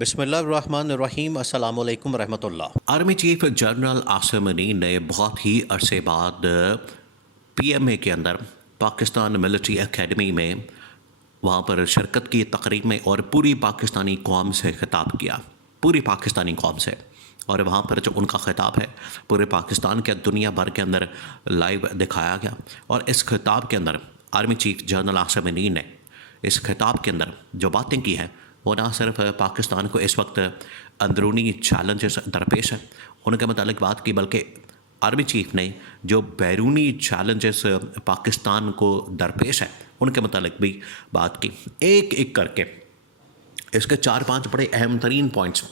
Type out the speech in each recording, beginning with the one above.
بسم اللہ الرحمن الرحیم۔ السلام علیکم ورحمۃ اللہ۔ Army chief general Asim Munir نے بہت ہی عرصے بعد پی ایم اے کے اندر پاکستان ملٹری اکیڈمی میں وہاں پر شرکت کی تقریب میں اور پوری پاکستانی قوم سے خطاب کیا، پوری پاکستانی قوم سے، اور وہاں پر جو ان کا خطاب ہے پورے پاکستان کے دنیا بھر کے اندر لائیو دکھایا گیا۔ اور اس خطاب کے اندر army chief general Asim Munir نے اس خطاب کے اندر جو باتیں کی ہیں وہ نہ صرف پاکستان کو اس وقت اندرونی چیلنجز درپیش ہیں ان کے متعلق بات کی، بلکہ آرمی چیف نے جو بیرونی چیلنجز پاکستان کو درپیش ہیں ان کے متعلق بھی بات کی، ایک ایک کر کے اس کے 4-5 بڑے اہم ترین points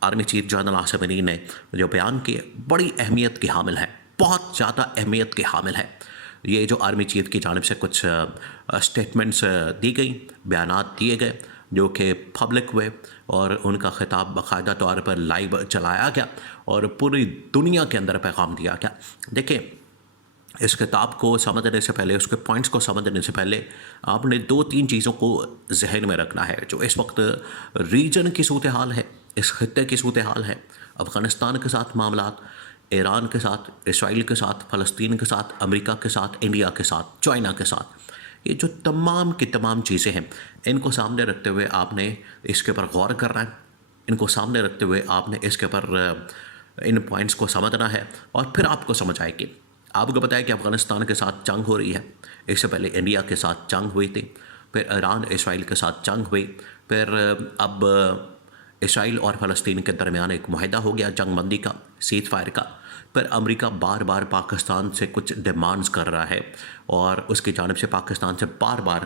army chief general Asim Munir نے جو بیان کیے بڑی اہمیت کے حامل ہیں، بہت زیادہ اہمیت کے حامل ہیں۔ یہ جو آرمی چیف کی جانب سے کچھ اسٹیٹمنٹس دی گئیں، بیانات دیے گئے جو کہ پبلک ہوئے، اور ان کا خطاب باقاعدہ طور پر لائیو چلایا گیا اور پوری دنیا کے اندر پیغام دیا گیا۔ دیکھیں، اس خطاب کو سمجھنے سے پہلے، اس کے پوائنٹس کو سمجھنے سے پہلے آپ نے 2-3 چیزوں کو ذہن میں رکھنا ہے جو اس وقت ریجن کی صورتحال ہے، اس خطے کی صورتحال ہے، افغانستان کے ساتھ معاملات، ایران کے ساتھ، اسرائیل کے ساتھ، فلسطین کے ساتھ، امریکہ کے ساتھ، انڈیا کے ساتھ، چائنا کے ساتھ۔ یہ جو تمام کی تمام چیزیں ہیں ان کو سامنے رکھتے ہوئے آپ نے اس کے اوپر غور کرنا ہے، ان کو سامنے رکھتے ہوئے آپ نے اس کے اوپر ان پوائنٹس کو سمجھنا ہے، اور پھر آپ کو سمجھ آئے گی۔ آپ کو بتایا کہ افغانستان کے ساتھ جنگ ہو رہی ہے، اس سے پہلے انڈیا کے ساتھ جنگ ہوئی تھی، پھر ایران اسرائیل کے ساتھ جنگ ہوئی، پھر اب اسرائیل اور فلسطین کے درمیان ایک معاہدہ ہو گیا جنگ بندی کا، سیز فائر کا، پھر امریکہ بار بار پاکستان سے کچھ ڈیمانڈز کر رہا ہے اور اس کی جانب سے پاکستان سے بار بار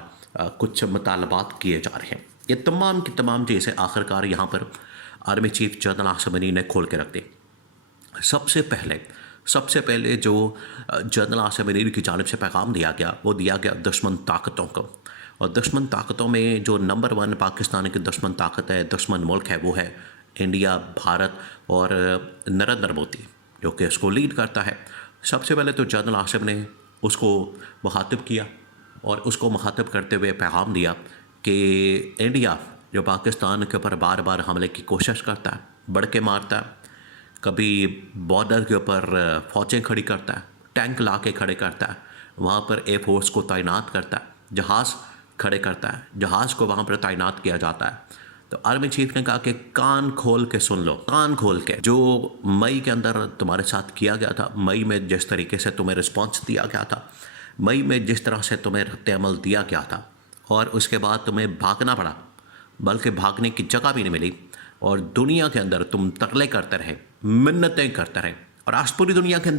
کچھ مطالبات کیے جا رہے ہیں۔ یہ تمام کی تمام چیزیں آخرکار یہاں پر army chief general Asim Munir نے کھول کے رکھ دی۔ سب سے پہلے جو جنرل عاصم منیر کی جانب سے پیغام دیا گیا وہ دیا گیا دشمن طاقتوں کو، اور دشمن طاقتوں میں جو نمبر 1 پاکستان کی دشمن طاقت ہے، دشمن ملک ہے، وہ ہے انڈیا، بھارت اور نریندر مودی جو کہ اس کو لیڈ کرتا ہے۔ سب سے پہلے تو جنرل عاصم نے اس کو مخاطب کیا اور اس کو مخاطب کرتے ہوئے پیغام دیا کہ انڈیا جو پاکستان کے اوپر بار بار حملے کی کوشش کرتا ہے، بڑھ کے مارتا ہے، کبھی بارڈر کے اوپر فوجیں کھڑی کرتا ہے، ٹینک لا کے کھڑے کرتا ہے، وہاں پر ایئر فورس کو تعینات کرتا ہے، جہاز کھڑے کرتا ہے، جہاز کو وہاں پر تعینات کیا جاتا ہے۔ تو آرمی چیف نے کہا کہ کان کھول کے سن لو، کان کھول کے، جو مئی کے اندر تمہارے ساتھ کیا گیا تھا، مئی میں جس طریقے سے تمہیں رسپانس دیا گیا تھا، مئی میں جس طرح سے تمہیں رد عمل دیا گیا تھا، اور اس کے بعد تمہیں بھاگنا پڑا، بلکہ بھاگنے کی جگہ بھی نہیں ملی، اور دنیا کے اندر تم ترلے کرتے رہے، منتیں کرتے رہے، اور آج پوری دنیا کے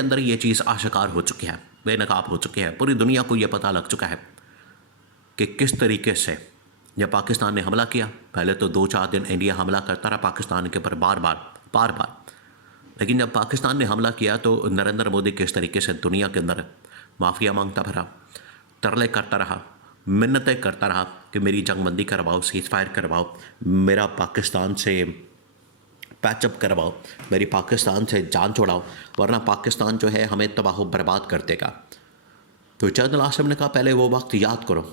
اندر یہ چیز آشکار ہو چکی ہے، بے نقاب ہو چکی ہے، پوری دنیا کو یہ پتہ لگ چکا ہے کہ کس طریقے سے جب پاکستان نے حملہ کیا، پہلے تو 2-4 دن انڈیا حملہ کرتا رہا پاکستان کے اوپر بار بار، لیکن جب پاکستان نے حملہ کیا تو نریندر مودی کس طریقے سے دنیا کے اندر معافیا مانگتا پھرا، ترلے کرتا رہا، منتیں کرتا رہا کہ میری جنگ بندی کرواؤ، سیز فائر کرواؤ، میرا پاکستان سے پیچ اپ کرواؤ، میری پاکستان سے جان چھوڑاؤ، ورنہ پاکستان جو ہے ہمیں تباہ و برباد کر دے گا۔ تو جنرل عاصم نے کہا پہلے وہ وقت یاد کرو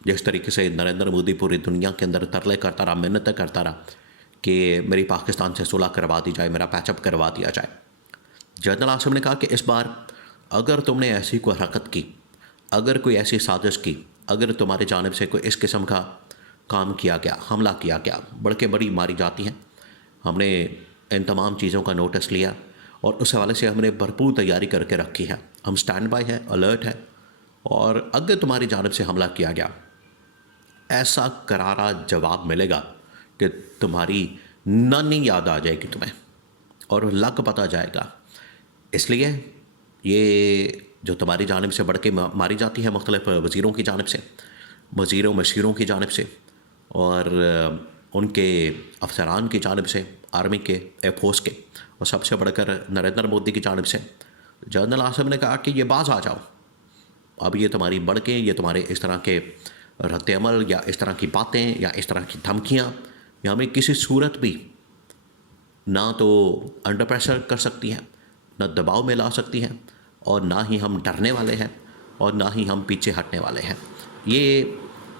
جس طریقے سے نریندر مودی پوری دنیا کے اندر ترلے کرتا رہا، منتیں کرتا رہا کہ میری پاکستان سے صلح کروا دی جائے، میرا پیچ اپ کروا دیا جائے۔ جنرل عاصم نے کہا کہ اس بار اگر تم نے ایسی کوئی حرکت کی، اگر کوئی ایسی سازش کی، اگر تمہاری جانب سے کوئی اس قسم کا کام کیا گیا، حملہ کیا گیا، بڑی ماری جاتی ہیں، ہم نے ان تمام چیزوں کا نوٹس لیا اور اس حوالے سے ہم نے بھرپور تیاری کر کے رکھی ہے، ہم سٹینڈ بائی ہے، الرٹ ہے، اور اگر تمہاری جانب سے حملہ کیا گیا ایسا کرارا جواب ملے گا کہ تمہاری نانی یاد آ جائے گی تمہیں اور لگ پتہ جائے گا۔ اس لیے یہ جو تمہاری جانب سے بڑھ کے ماری جاتی ہے مختلف وزیروں کی جانب سے، وزیروں مشیروں کی جانب سے، اور ان کے افسران کی جانب سے، آرمی کے، ایئر فورس کے، اور سب سے بڑھ کر نریندر مودی کی جانب سے، جنرل عاصم نے کہا کہ یہ باز آ جاؤ، اب یہ تمہاری بڑھ کے، یہ تمہارے اس طرح کے رد عمل یا اس طرح کی باتیں یا اس طرح کی دھمکیاں یہ ہمیں کسی صورت بھی نہ تو انڈر پریشر کر سکتی ہیں، نہ دباؤ میں لا سکتی ہیں، اور نہ ہی ہم ڈرنے والے ہیں، اور نہ ہی ہم پیچھے ہٹنے والے ہیں۔ یہ